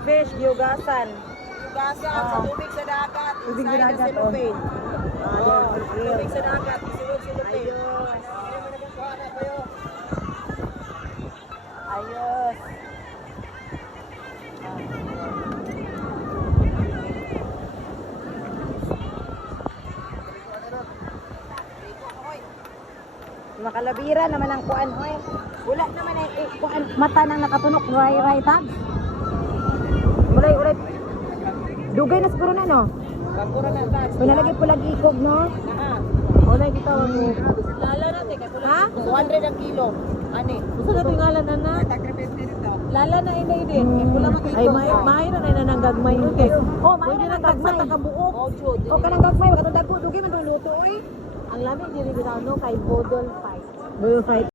Fish, yugasan. Yugasan sa tubig sa dagat. Tubig sa Inside dagat, the cellophane. Oh, Tubig sa dagat. Cellophane. Ayos. Makalabira naman ang kuan, hoy. Wala naman ay kuan mata nang nakatunok ray tab. Ulay. Dugay na siguro na no. Kapura na ba? Kung nalagay po lagi ikog no. Ulay kita mo. Lala natin. Ha? 200 ang kilo. Ani? Gusto na tingalan na. Lala na inay din. Pula Ay may na nang gagmay okay. Oh, may na nang gagmay sa kabuok. O kanang gagmay katong dagko dugay man luto oy. Ang lamig diri bitaw no kay Bodol fight. Bodol fight.